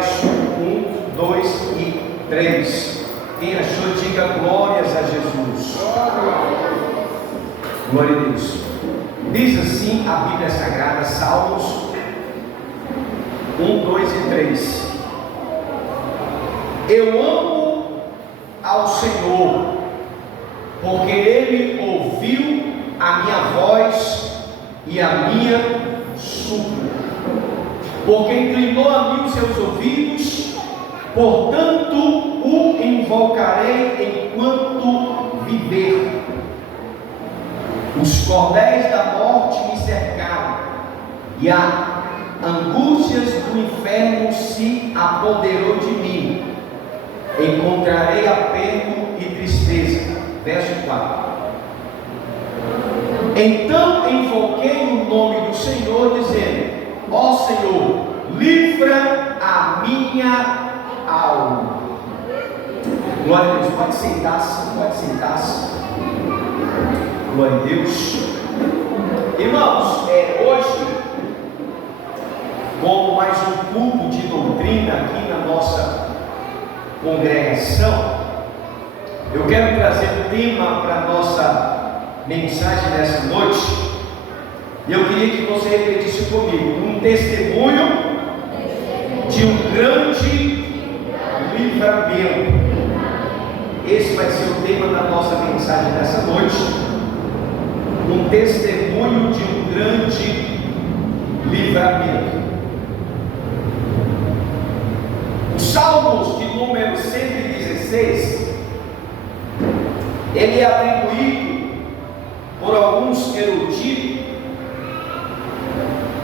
1, 2 e 3. Quem achou, diga glórias a Jesus. Glória a Deus. Diz assim a Bíblia Sagrada, Salmos 1, 2 e 3. Eu amo ao Senhor, porque Ele ouviu a minha voz e a minha súplica, porque inclinou a mim os seus ouvidos, portanto o invocarei enquanto viver. Os cordéis da morte me cercaram, e a angústias do inferno se apoderou de mim. Encontrarei aperto e tristeza. Verso 4. Então invoquei o nome do Senhor, dizendo: ó Senhor, livra a minha alma. Glória a Deus. Pode sentar-se, pode sentar-se. Glória a Deus. Irmãos, hoje, como mais um culto de doutrina aqui na nossa congregação, eu quero trazer um tema para a nossa mensagem dessa noite. E eu queria que você repetisse comigo: um testemunho de um grande livramento. Esse vai ser o tema da nossa mensagem dessa noite. Um testemunho de um grande livramento. Os Salmos de número 116, ele é atribuído por alguns eruditos,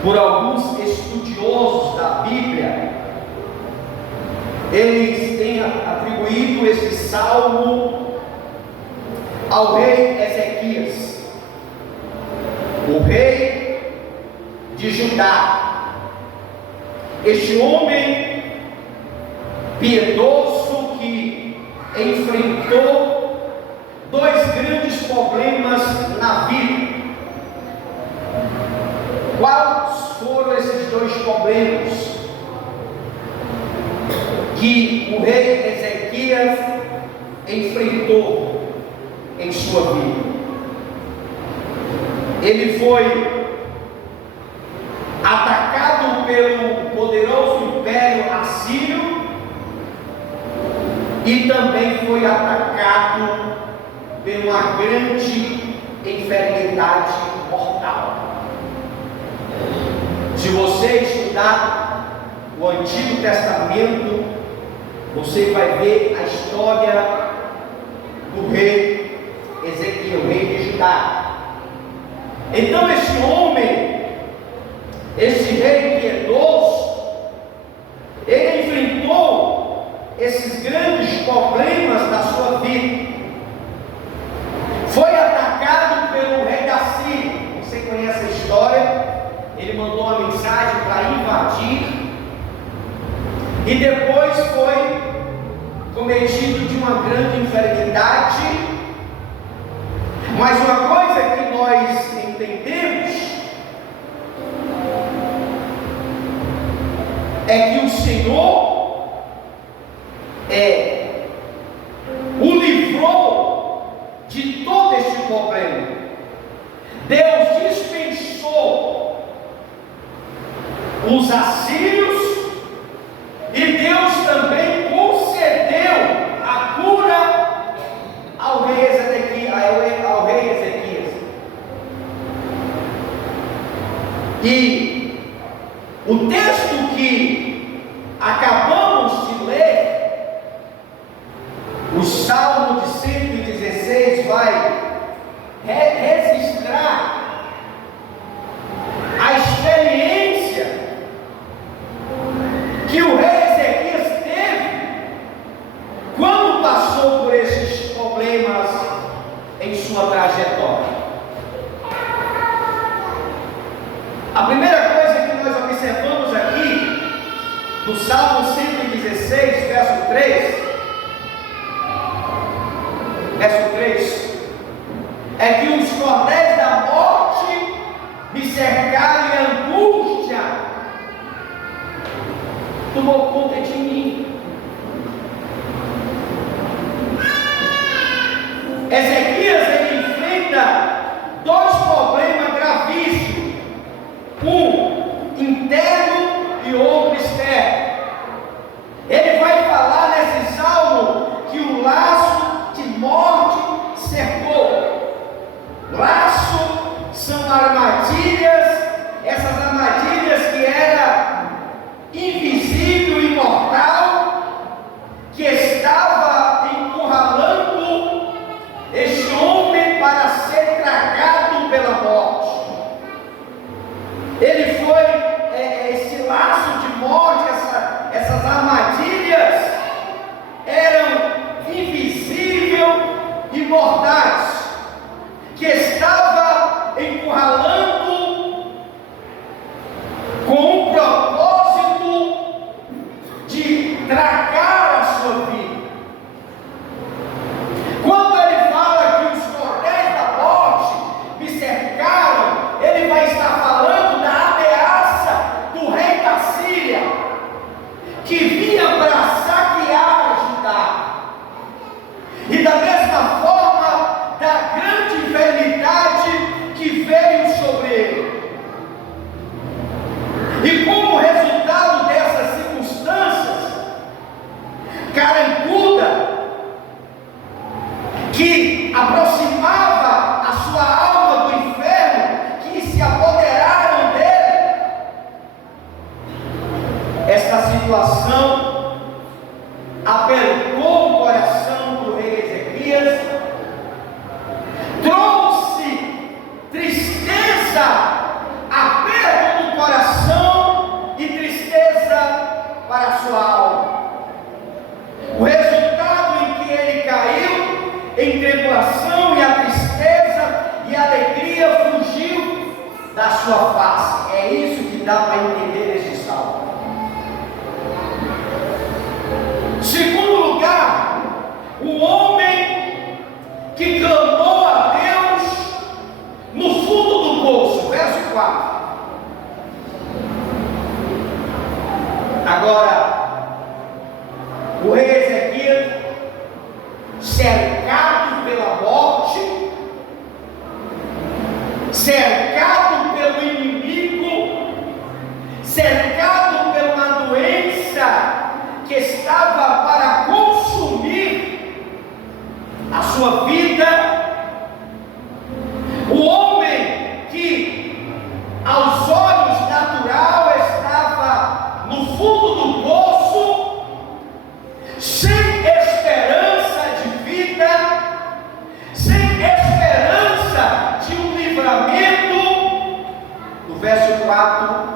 por alguns estudiosos da Bíblia. Eles têm atribuído esse salmo ao rei Ezequias, o rei de Judá. Este homem piedoso que enfrentou dois grandes problemas na vida. Quais foram esses dois problemas que o rei Ezequias enfrentou em sua vida? Ele foi atacado pelo poderoso império assírio e também foi atacado por uma grande enfermidade mortal. Se você estudar o Antigo Testamento, você vai ver a história do rei Ezequias, o rei de Judá. Então esse homem, esse rei piedoso, ele enfrentou esses grandes problemas da sua vida. Foi atacado pelo rei da Síria. Você conhece a história? Ele mandou uma mensagem para invadir, e depois foi cometido de uma grande enfermidade. Mas uma coisa que nós entendemos é que o Senhor o livrou de todo este problema. Deus dispensou os assírios, e Deus também concedeu a cura ao rei Ezequias. E o texto que acabamos de ler, o Salmo de 116, vai registrar a experiência que o rei Ezequias teve quando passou por esses problemas em sua trajetória. A primeira coisa que nós observamos aqui no Salmo 116, verso 3, é que os cordéis da morte me cercaram em angústia, tomou conta de mim. Ezequias, ele enfrenta dois problemas gravíssimos, um interno e outro externo. Ele vai falar nesse salmo que o laço de morte cercou. Laço são armadilhas, essas armadilhas que era invisível e mortal, que estava encurralando este homem para ser tragado pela morte. Ele foi, esse laço de morte, essas armadilhas eram invisíveis e mortais, que estava encurralando com o propósito de tragar a sua vida. Quando ele fala que os cordéis da morte me cercaram, ele vai estar falando da ameaça do rei da Síria, que vinha para saquear Judá, e da mesma forma da grande enfermidade que veio sobre ele. E como resultado dessas circunstâncias carancuda, que aproximava a sua alma do inferno, que se apoderaram dele, esta situação apertou o coração do rei Ezequias, trouxe tristeza, aperto no coração e tristeza para a sua alma. O resultado em que ele caiu em tribulação, e a tristeza e a alegria fugiu da sua face. É isso que dá para entender este salmo. Segundo lugar, o homem que clamou a Deus no fundo do poço, verso 4. Agora, o rei Ezequias, cercado pela morte, cercado pelo inimigo, cercado por uma doença que estava para consumir a sua vida, o homem que aos olhos natural estava no fundo do poço, sem esperança de vida, sem esperança de um livramento. No verso 4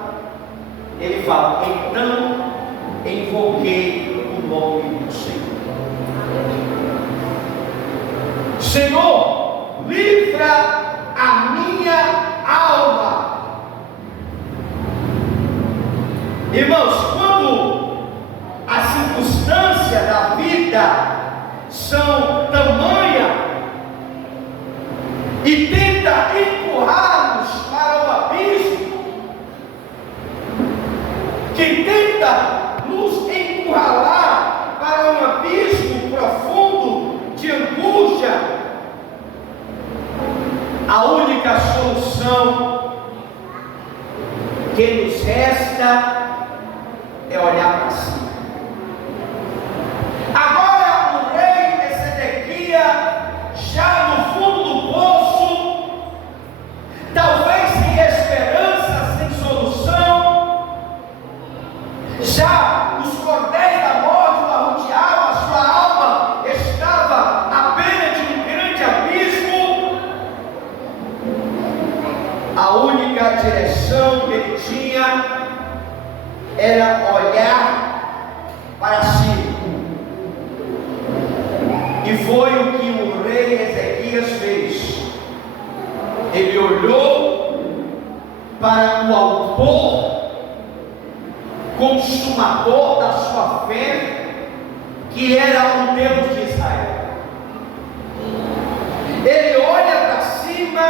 ele fala: então invoquei o nome do Senhor. Senhor, livra a minha alma. Irmãos, quando as circunstâncias da vida são tamanha e tenta empurrar-nos para o abismo, que tenta nos encurralar para um abismo profundo de angústia, a única solução que nos resta é olhar para cima. Agora o rei Ezequias, já no fundo do poço, talvez sem esperança, sem solução, já os cordéis da morte o arrodeavam, a sua alma estava à beira de um grande abismo. A única direção que ele tinha era olhar para cima. E foi o que o rei Ezequias fez. Ele olhou para o autor, consumador da sua fé, que era o Deus de Israel. Ele olha para cima,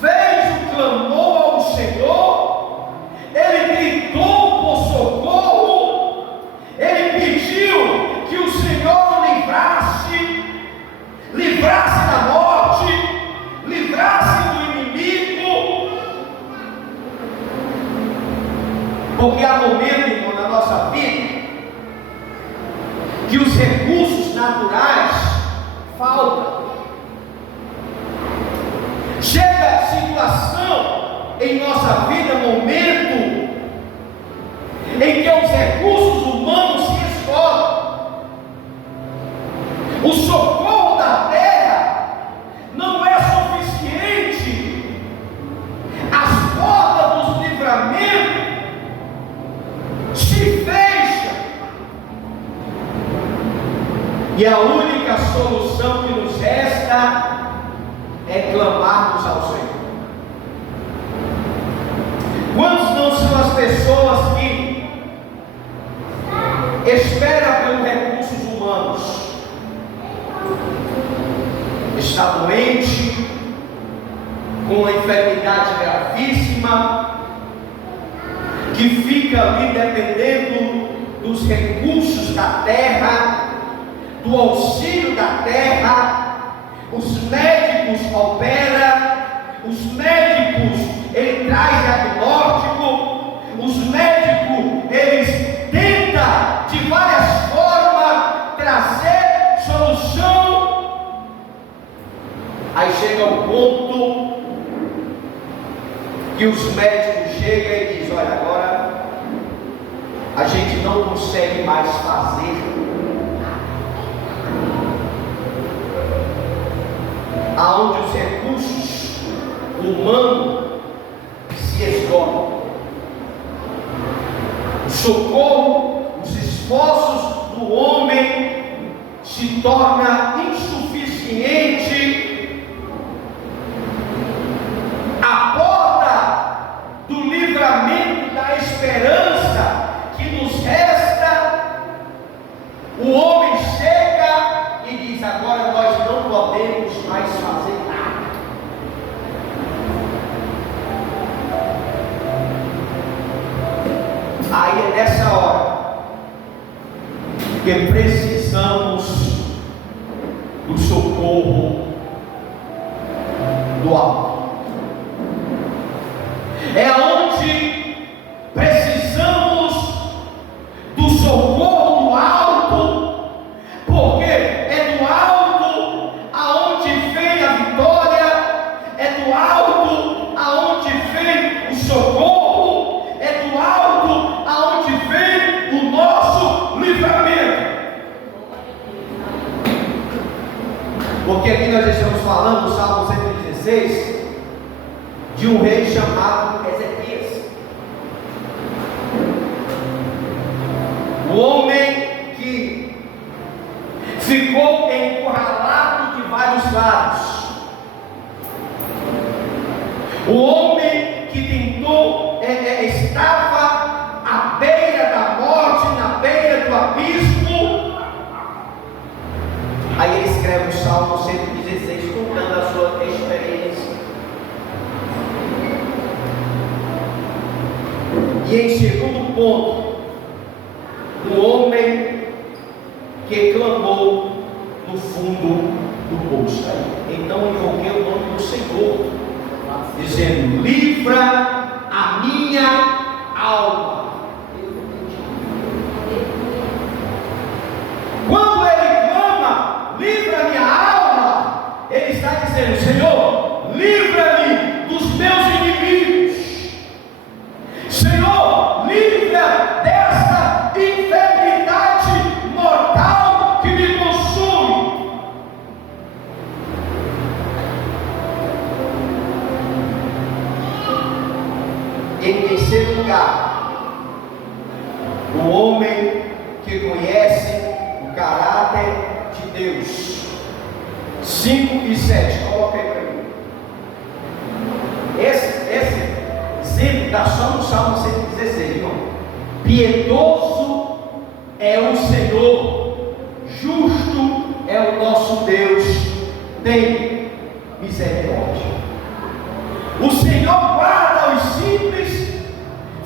fez o clamor ao Senhor, ele gritou por socorro, que os recursos naturais faltam. Chega a situação em nossa vida, momento, em que os recursos humanos se esgotam. O socorro da terra não é suficiente. As portas dos livramentos se fecham. E a única solução que nos resta é clamarmos ao Senhor. Quantos não são as pessoas que esperam pelos recursos humanos? Está doente, com uma enfermidade gravíssima, que fica ali dependendo dos recursos da terra, do auxílio da terra. Os médicos operam, os médicos ele traz diagnóstico, os médicos eles tentam de várias formas trazer solução. Aí chega um ponto que os médicos chegam e dizem: olha, agora a gente não consegue mais fazer. Aonde os recursos humanos se esgotam, o socorro, os esforços do homem se torna insuficiente. A porta do livramento, da esperança que nos resta, o homem chega e diz: agora nós não podemos mais fazer nada. Aí é nessa hora que precisamos do socorro do alto. É onde precisamos do socorro do alto, porque é do alto aonde vem a vitória, é do alto aonde vem o socorro, é do alto aonde vem o nosso livramento. Porque aqui nós estamos falando do Salmo 116 de um rei chamado Ezequias. O homem que ficou encurralado de vários lados. O homem que tentou, estava à beira da morte, na beira do abismo. Aí ele escreve o Salmo 116 contando a sua experiência. E em segundo ponto, o homem que clamou no fundo do poço. Então invoquei o nome do Senhor, dizendo: livra a minha alma. Quando ele clama, livra a minha alma, ele está dizendo: Senhor, livra-me dos meus inimigos. Senhor, livra dessa enfermidade mortal que me consome. Em terceiro lugar, o homem que conhece o caráter de Deus. 5 e 7, coloca aí para mim. Esse exemplo está só no Salmo 116, irmão. Piedoso é o Senhor, justo é o nosso Deus, tem misericórdia. O Senhor guarda os simples,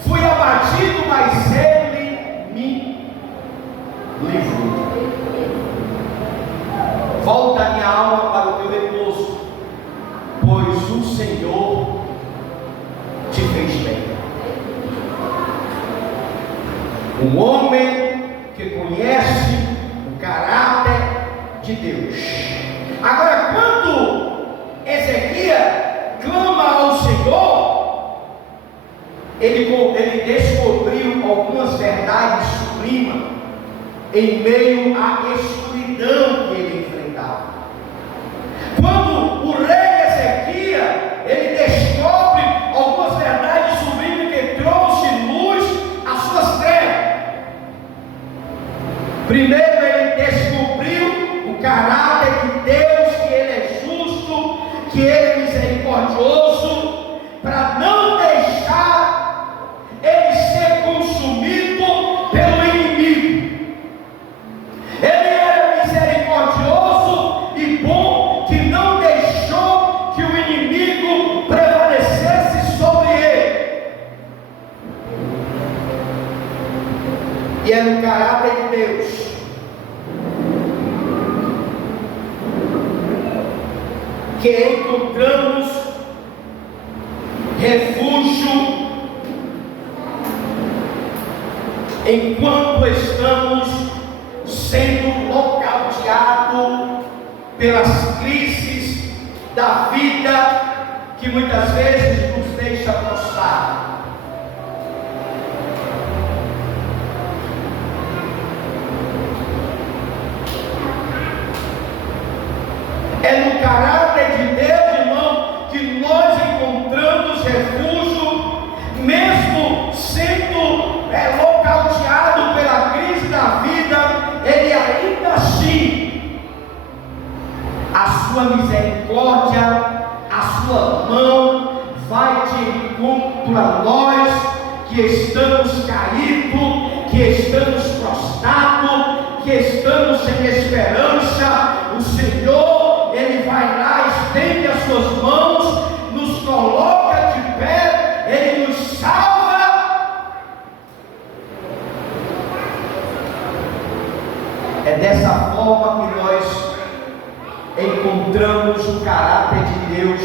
fui abatido, mas Ele me livrou. Volta a minha alma para o teu repouso, pois o Senhor te fez bem. Um homem que conhece o caráter de Deus. Agora, quando Ezequias clama ao Senhor, ele descobriu algumas verdades sublimas em meio à escuridão que ele enfrentava. Quando o rei Ezequias, ele descobre algumas verdades sublimes que trouxe luz às suas trevas. Primeiro, ele descobriu o caráter de Deus, que ele é justo, que ele é misericordioso, para não deixar ele ser consumido pelo inimigo. Ele era misericordioso e bom, que não deixou que o inimigo prevalecesse sobre ele. E é no caráter de Deus que encontramos refúgio enquanto estamos sendo nocauteados pelas crises da vida que muitas vezes nos deixa prostrados. É no caráter de Deus, irmão, que nós encontramos refúgio, mesmo sendo nocauteado pela crise da vida. Ele ainda assim, a sua misericórdia, a sua mão vai de encontro a nós que estamos caídos, que estamos prostrados, que estamos sem esperança. O Senhor, Ele vai lá, estende as suas mãos, nos coloca de pé, Ele nos salva. É dessa forma que nós encontramos o caráter de Deus,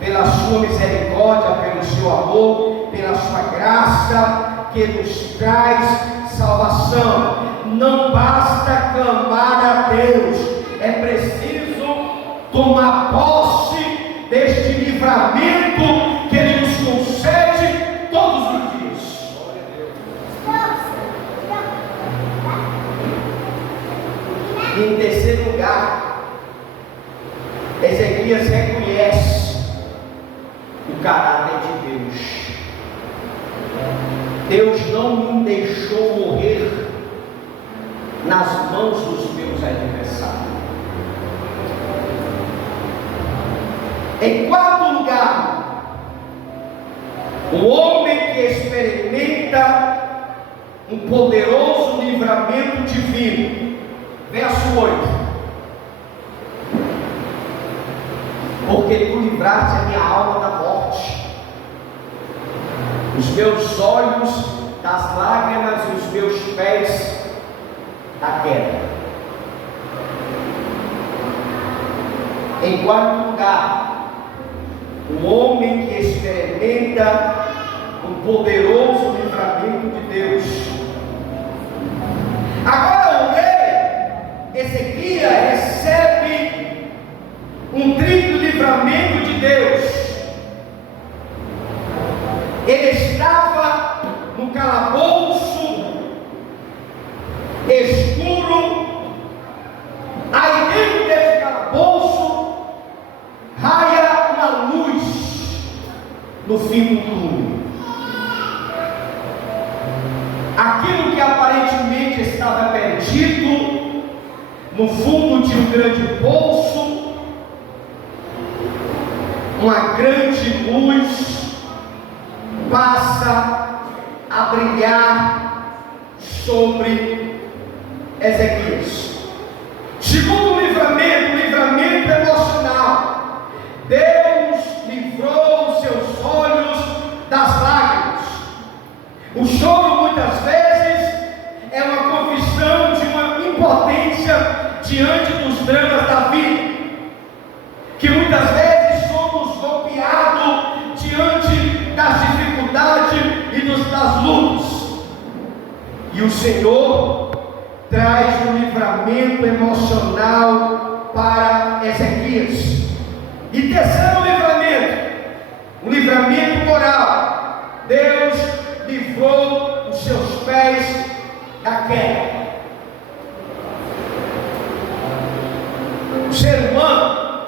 pela sua misericórdia, pelo seu amor, pela sua graça, que nos traz salvação. Não basta clamar a Deus, é preciso tomar posse deste livramento que Ele nos concede todos os dias. E em terceiro lugar, Ezequias reconhece o caráter de Deus. Deus não me deixou morrer nas mãos dos meus adversários. Em quarto lugar, o homem que experimenta um poderoso livramento divino. Verso 8: porque tu livraste a minha alma da morte, os meus olhos das lágrimas e os meus pés da queda. Em quarto lugar, o homem que experimenta um poderoso livramento de Deus. Agora o rei Ezequias recebe um triplo livramento de Deus. Ele estava no calabouço escuro, aí dentro desse calabouço raia uma luz no fim do túnel. Aquilo que aparentemente estava perdido no fundo de um grande poço, uma grande luz passa a brilhar sobre Ezequias. Segundo livramento emocional. Deus livrou os seus olhos das lágrimas. O choro muitas vezes é uma confissão de uma impotência diante dos dramas da vida, que muitas vezes somos golpeados diante das dificuldades e das lutas, e o Senhor traz um livramento emocional para Ezequias. E terceiro livramento, um livramento moral. Deus livrou os seus pés da queda. O ser humano,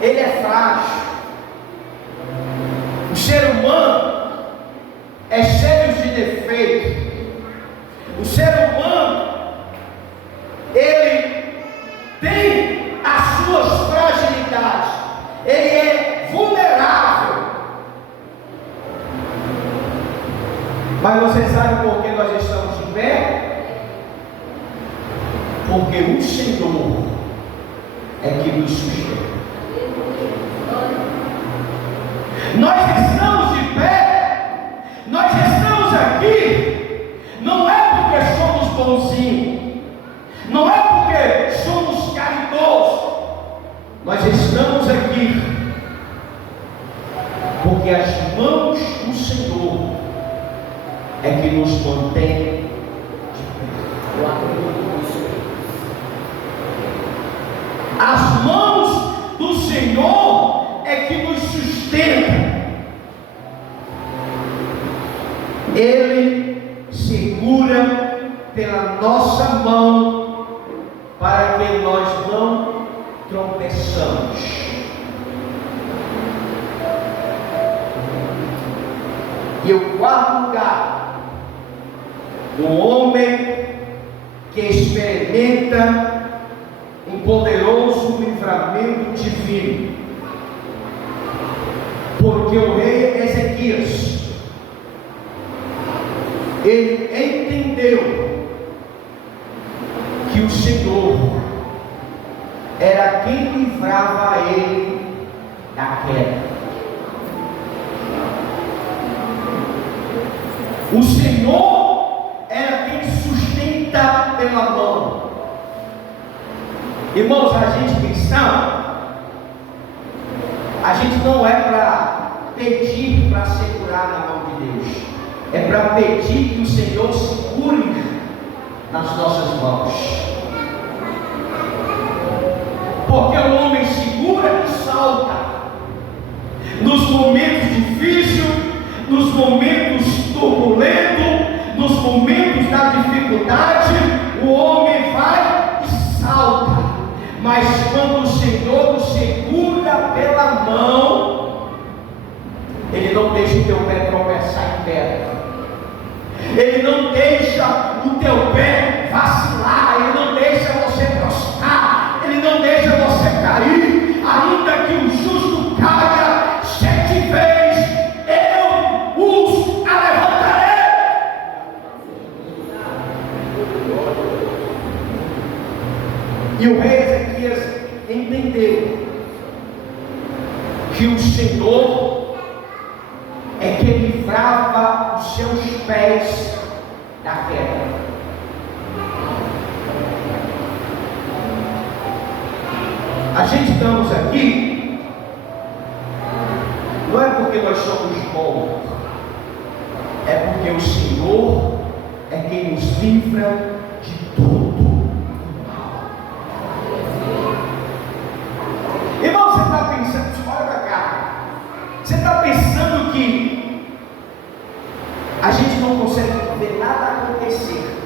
ele é frágil. O ser humano é cheio de defeitos. O ser humano, ele tem as suas fragilidades. Ele é vulnerável. Mas você sabe por que nós estamos de pé? Porque o Senhor é que nos sustenta. Nós estamos de pé, nós estamos aqui, não é porque somos bonzinhos, não é porque somos caridosos, nós estamos aqui porque as mãos do Senhor é que nos mantém de pé. As mãos do Senhor é que nos sustenta. Ele segura pela nossa mão para que nós não tropeçamos. E o quarto lugar, um homem que experimenta um poderoso livramento divino, porque o rei Ezequias, ele entendeu que o Senhor era quem livrava ele da queda. O Senhor era quem sustenta pela mão. Irmãos, a gente cristão, a gente não é para pedir para segurar na mão de Deus, é para pedir que o Senhor segure nas nossas mãos. Porque o homem segura e salta. Nos momentos difíceis, nos momentos turbulentos, nos momentos da dificuldade, o homem vai e salta. Mas quando o Senhor o segura pela mão, Ele não deixa o teu pé tropeçar em pedra. Ele não deixa o teu pé vacilar. Ele não deixa você prostrar. Ele não deixa você cair. Ainda que o justo caia 7 vezes, eu os levantarei. E o rei Ezequias entendeu que o Senhor é que livrava os seus pés da queda. A gente estamos aqui, não é porque nós somos bons, é porque o Senhor é quem nos livra de todo o mal. Irmão, você está pensando, olha para cá, você está pensando que a gente não consegue ver nada acontecer?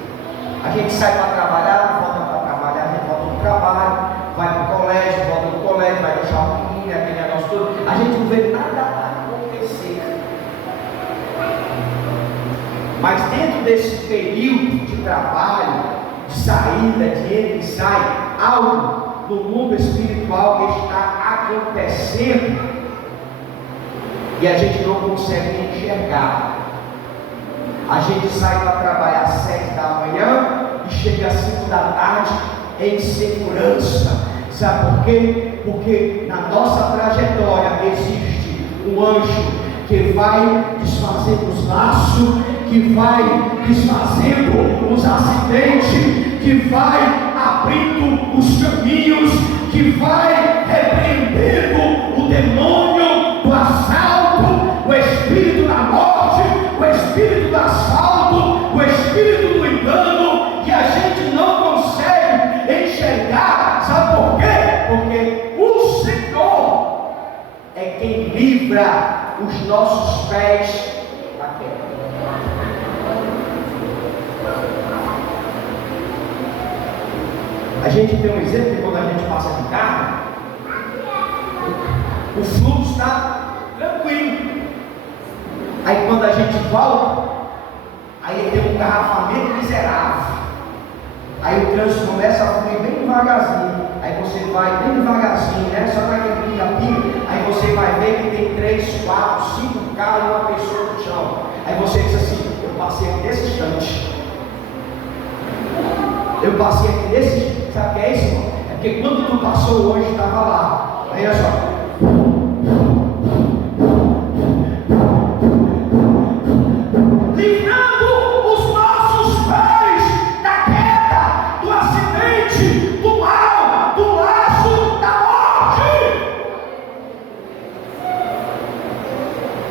A gente sai para trabalhar, volta para trabalhar, a gente volta para o trabalho, vai para o colégio, volta para o colégio, vai deixar o menino, aquele negócio todo. A gente não vê nada acontecer. Mas dentro desse período de trabalho, de saída, de entra e sai, algo no mundo espiritual que está acontecendo e a gente não consegue enxergar. A gente sai para trabalhar às 7 da manhã e chega às 5 da tarde em segurança. Sabe por quê? Porque na nossa trajetória existe um anjo que vai desfazendo os laços, que vai desfazendo os acidentes, que vai abrindo os caminhos, que vai repreendendo o demônio do assalto, o espírito da morte, o espírito do assalto, o espírito do engano, e a nossos pés da queda. A gente tem um exemplo de quando a gente passa de carro, o fluxo está tranquilo. Aí quando a gente volta, aí tem um engarrafamento miserável. Aí o trânsito começa a fluir bem devagarzinho. Aí você vai bem devagarzinho, né? Só para aquele pinga-pinga. Aí você vai ver que tem 3, 4, 5 carros e uma pessoa no chão. Aí você diz assim: eu passei aqui nesse instante. Eu passei aqui nesse instante. Sabe o que é isso, irmão? É porque quando tu passou hoje, estava lá. Aí olha só.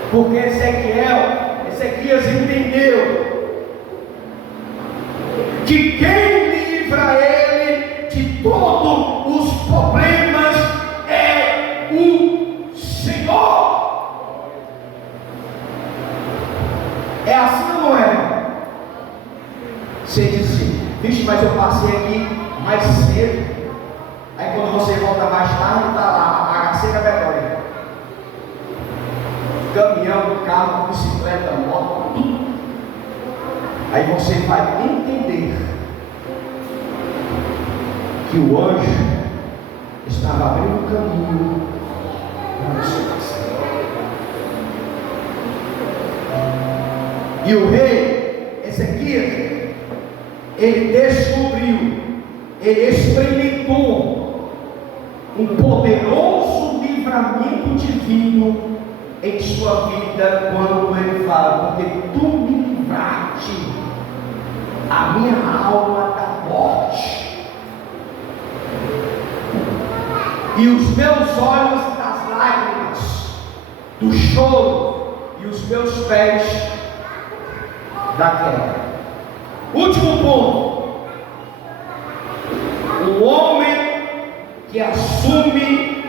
Porque Ezequias entendeu que quem livra ele de todos os problemas é o Senhor. É assim ou não é? Você diz assim: vixe, mas eu passei aqui mais cedo. Aí quando você volta mais tarde, está lá a bagaceira vergonha. Caminhão, carro, bicicleta, moto, tudo. Aí você vai entender que o anjo estava abrindo caminho para você passar. E o rei Ezequias, ele descobriu, ele experimentou um poderoso livramento divino em sua vida, quando ele fala: porque tu me livraste a minha alma da morte e os meus olhos das lágrimas, do choro, e os meus pés da queda. Último ponto: um homem que assume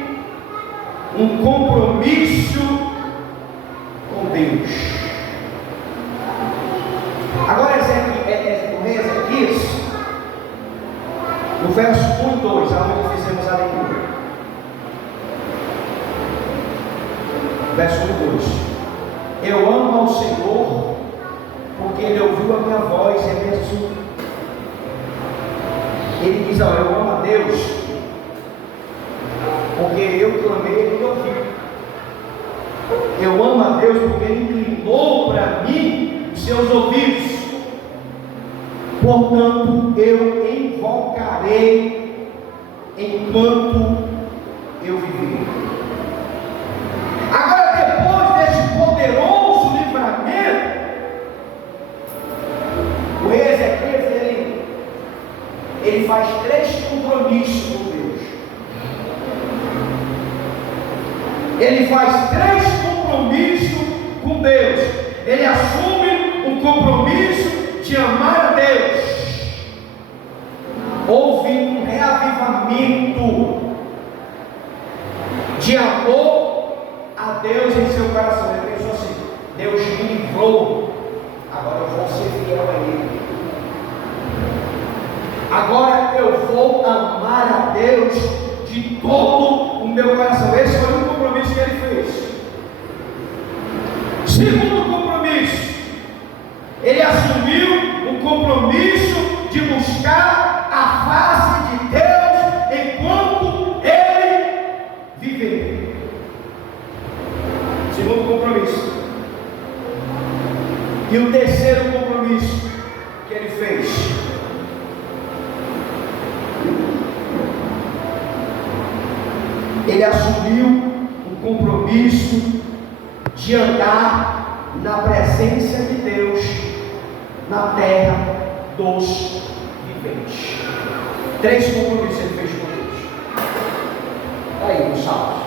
um compromisso com Deus. Agora o rei Ezequias, no verso 1 e 2, aonde fizemos a leitura. Verso 1 e 2: eu amo ao Senhor, porque Ele ouviu a minha voz e me exulta. Ele diz: olha, eu amo a Deus, porque eu clamei, Ele me ouviu. Eu amo a Deus porque Ele inclinou para mim os seus ouvidos. Portanto, eu invocarei enquanto eu viver. Agora, depois desse poderoso livramento, o rei Ezequias, ele faz 3 compromissos com Deus. Ele faz 3 compromissos com Deus. Ele assume um compromisso de amar a Deus. Houve um reavivamento de amor a Deus em seu coração. Ele pensou assim: Deus me livrou, agora eu vou ser fiel a Ele. Agora eu vou amar a Deus de todo o meu coração. Esse foi o compromisso que ele fez. Segundo compromisso, ele assumiu o compromisso de buscar a face de Deus enquanto ele viver. Segundo compromisso. E o terceiro compromisso que ele fez: ele assumiu um compromisso de andar na presença de Deus na terra dos viventes. 3 compromissos ele fez com Deus. Está aí no Salmo.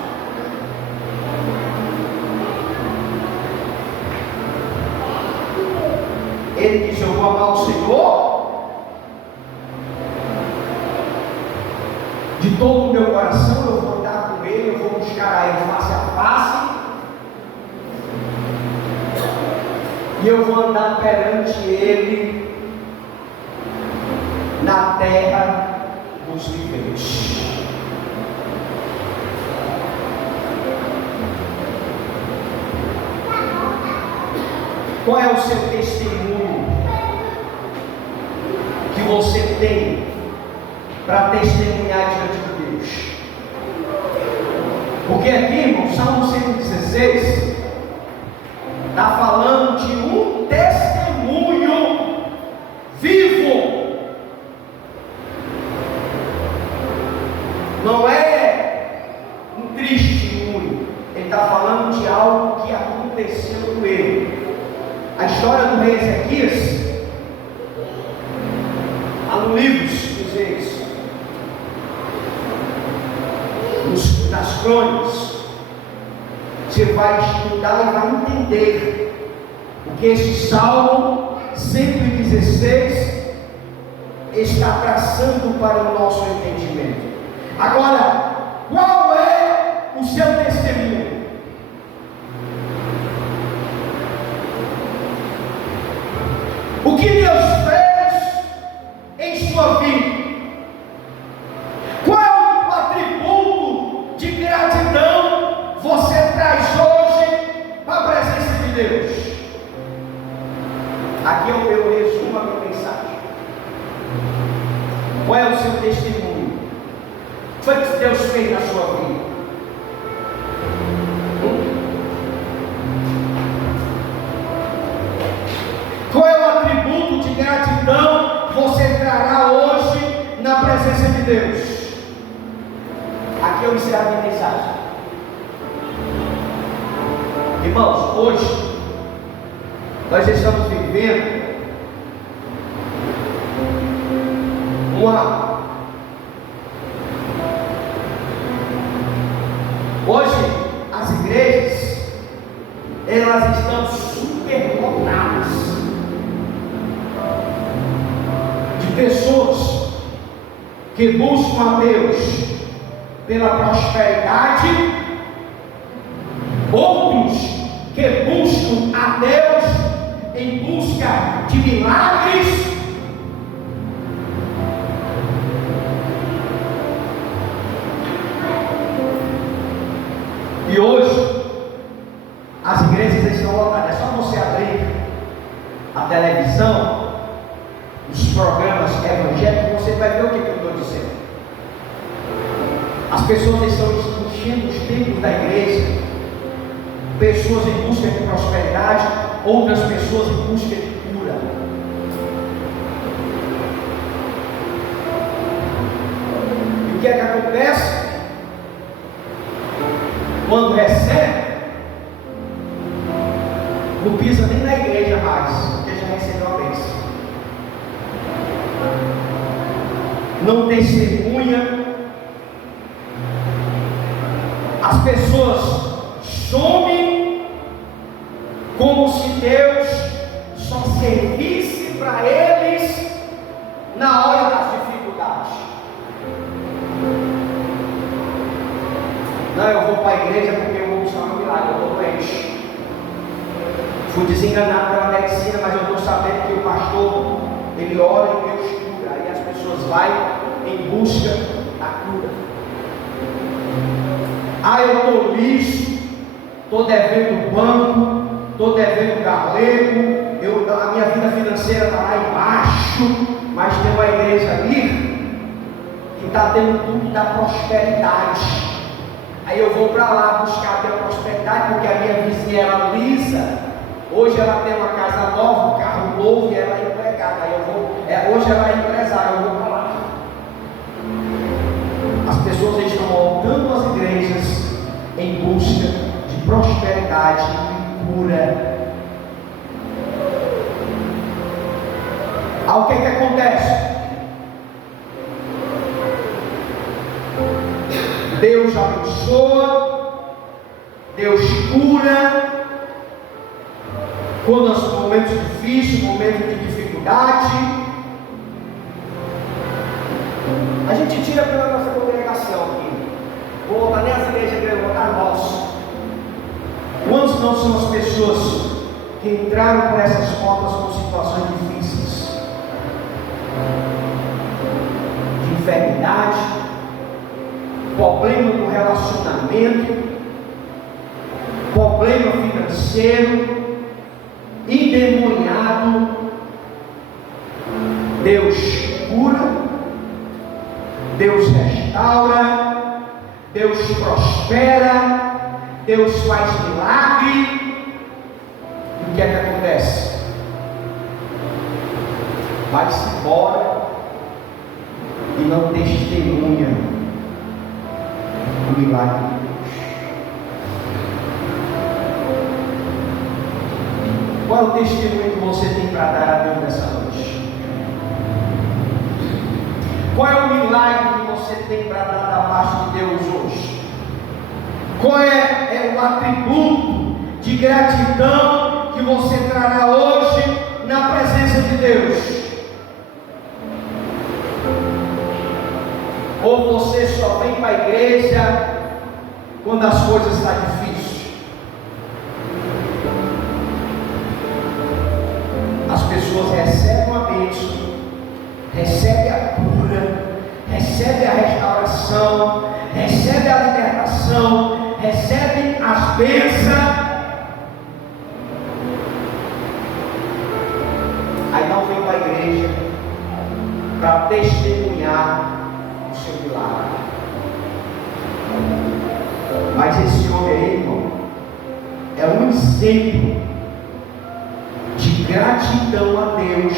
Ele diz: eu vou amar o Senhor de todo o meu coração, eu vou andar com Ele, eu vou buscar a Ele face a face. e eu vou andar perante Ele na terra dos viventes. Qual é o seu testemunho que você tem para testemunhar diante de Deus? Porque aqui, irmão, Salmo 116 está falando de um testemunho vivo. Não é um testemunho. Ele está falando de algo que aconteceu com ele. A história do rei Ezequias, há no livro dos reis, nas crônicas, você vai estudar e vai entender o que esse Salmo 116 está traçando para o nosso entendimento. Agora, qual é o seu testemunho? O que Deus fez em sua vida? Qual é o atributo de gratidão você traz hoje para a presença de Deus? Aqui é o meu resumo, a minha mensagem. Qual é o seu testemunho? O que foi que Deus fez na sua vida? Qual é o atributo de gratidão que você trará hoje na presença de Deus? Aqui eu encerro a minha mensagem. Irmãos, hoje nós estamos vivendo hoje as igrejas, elas estão superlotadas de pessoas que buscam a Deus pela prosperidade, outros que buscam a Deus em busca de milagres, e hoje as igrejas estão lotadas. É só você abrir a televisão, os programas evangélicos, você vai ver o que eu estou dizendo. As pessoas estão enchendo os templos da igreja, pessoas em busca de prosperidade, outras pessoas em busca de cura. E o que é que acontece? Quando recebe, não pisa nem na igreja mais, porque já recebeu a bênção. Não testemunha. As pessoas somem como se Deus só servisse para eles na hora das dificuldades. Não, eu vou para a igreja porque eu vou buscar um milagre, eu estou doente. Fui desenganado pela medicina, mas eu estou sabendo que o pastor, ele ora e Deus cura. Aí as pessoas vão em busca da cura. Ah, eu estou liso, estou devendo banco, estou devendo galego, a minha vida financeira está lá embaixo, mas tem uma igreja ali que está tendo tudo da prosperidade. Aí eu vou para lá buscar a minha prosperidade, porque a minha vizinha era lisa, hoje ela tem uma casa nova, um carro novo e ela é empregada. Aí eu vou, hoje ela é empresária, eu vou para lá. As pessoas estão voltando às igrejas em busca de prosperidade e cura. Aí o que acontece? Deus abençoa, Deus cura. Quando os momentos difíceis, momentos de dificuldade, a gente tira pela nossa congregação aqui. Vou voltar nem as igrejas, vou voltar nós. Quantos não são as pessoas que entraram por essas portas com situações difíceis, de enfermidade, problema no relacionamento, problema financeiro, endemoniado. Deus cura, Deus restaura, Deus prospera, Deus faz milagre. E o que é que acontece? Vai-se embora e não testemunha o milagre de Deus. Qual é o testemunho que você tem para dar a Deus nessa noite? Qual é o milagre que você tem para dar da parte de Deus hoje? Qual é o atributo de gratidão que você trará hoje na presença de Deus? Ou você só vem para a igreja quando as coisas estão difíceis? As pessoas recebem a bênção, recebem a cura, recebem a restauração, recebem a libertação, recebem as bênçãos. Aí não vem para a igreja para testemunhar o seu milagre. Mas esse homem aí, irmão, é um exemplo de gratidão a Deus,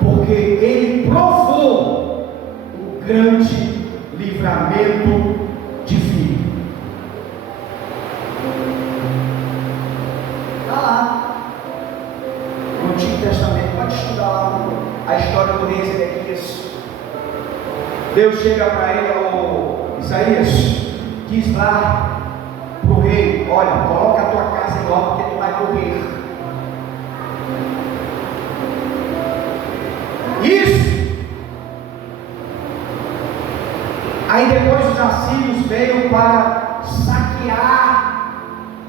porque ele provou o grande livramento divino. Está lá no Antigo Testamento, pode estudar lá a história do rei Ezequias. Deus chega para ele, ô Isaías, diz lá para o rei: olha, coloca a tua casa em ordem, porque tu vai morrer. Isso. Aí depois os assírios veio para saquear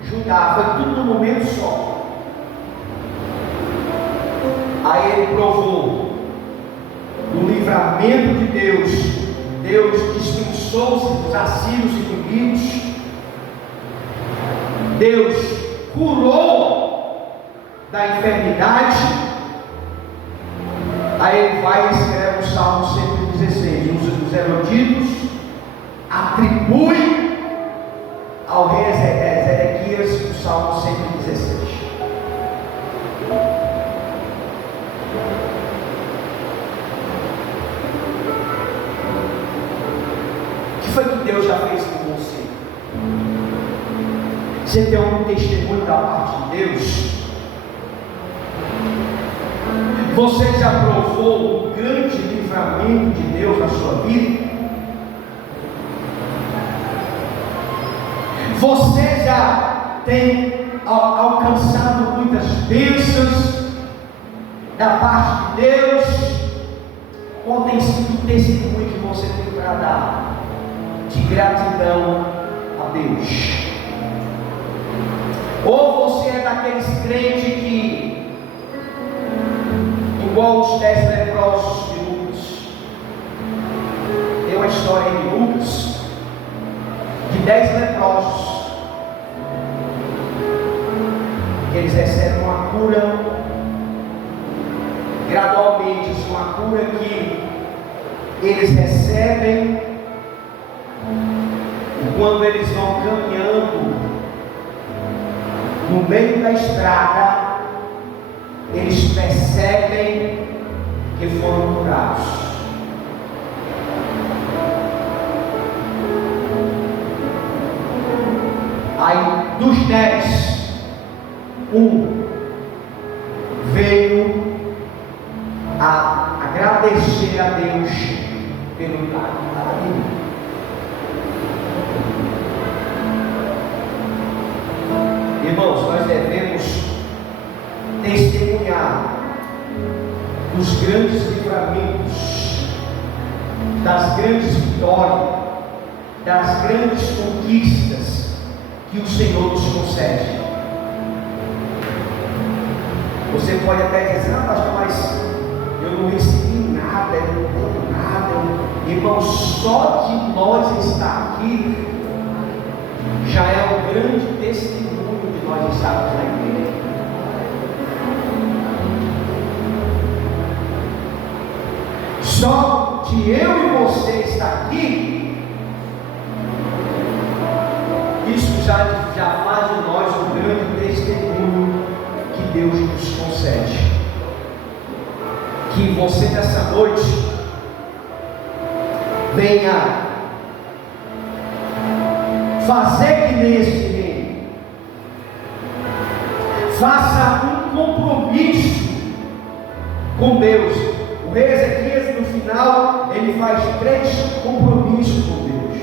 Judá, foi tudo num momento só. Aí ele provou o livramento de Deus. Deus dispensou-se dos assírios inimigos. Deus curou da enfermidade. Aí ele vai e escreve o Salmo 116. Os eruditos atribuem ao rei Zedequias o Salmo 116. O que foi que Deus já fez com você? Você tem algum testemunho da parte de Deus? Você já provou o grande livramento de Deus na sua vida? Você já tem alcançado muitas bênçãos da parte de Deus? Qual tem sido o testemunho que você tem para dar de gratidão a Deus? Ou você é daqueles crentes que, igual os 10 leprosos de Lucas, tem uma história em Lucas de 10 leprosos que eles recebem uma cura gradualmente, uma cura que eles recebem e quando eles vão caminhando no meio da estrada, eles percebem que foram curados. Aí dos 10, um veio a agradecer a Deus pelo milagre. Irmãos, nós devemos testemunhar dos grandes livramentos, das grandes vitórias, das grandes conquistas que o Senhor nos concede. Você pode até dizer, pastor, mas eu não recebi nada, eu não tenho nada. Irmão, só de nós estar aqui já é um grande testemunho de nós estarmos na igreja. Só de eu e você estar aqui, isso já faz de nós um grande testemunho que Deus nos concede. Que você nessa noite venha fazer que neste reino, faça um compromisso com Deus. O rei Ezequias, no final, ele faz 3 compromissos com Deus: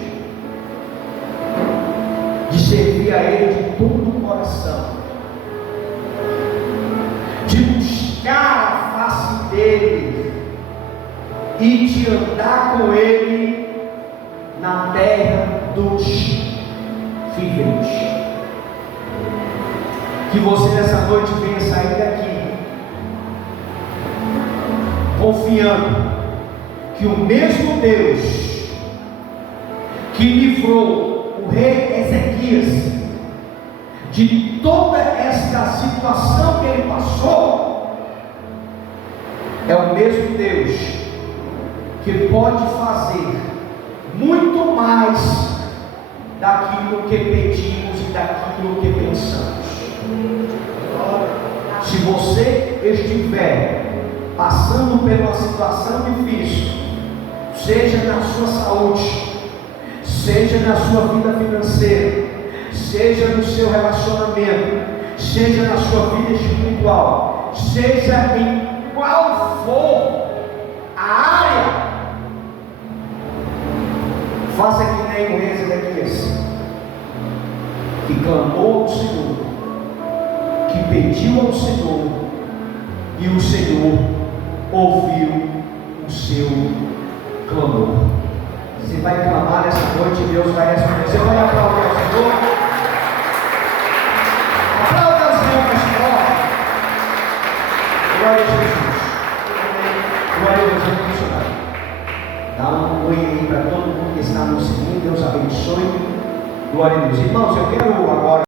de servir a Ele de todo o coração, de buscar a face dEle e de andar com Ele na terra dos viventes. Que você nessa noite venha sair daqui confiando que o mesmo Deus que livrou o rei Ezequias de toda esta situação que ele passou, é o mesmo Deus que pode fazer muito mais daquilo que pedimos e daquilo que pensamos. Se você estiver passando por uma situação difícil, seja na sua saúde, seja na sua vida financeira, seja no seu relacionamento, seja na sua vida espiritual, seja em qual for a área, faça que nem o rei Ezequias, que clamou ao Senhor, que pediu ao Senhor, e o Senhor ouviu o seu clamor. Você vai clamar nessa noite e Deus vai responder. Você vai aplaudir ao Senhor? Aplauda ao Senhor mais forte. Glória a Jesus. Glória a Deus, vamos funcionar. Dá um oi aí para todo mundo que está nos seguindo. Deus abençoe. Glória a Deus. Irmãos, eu quero agora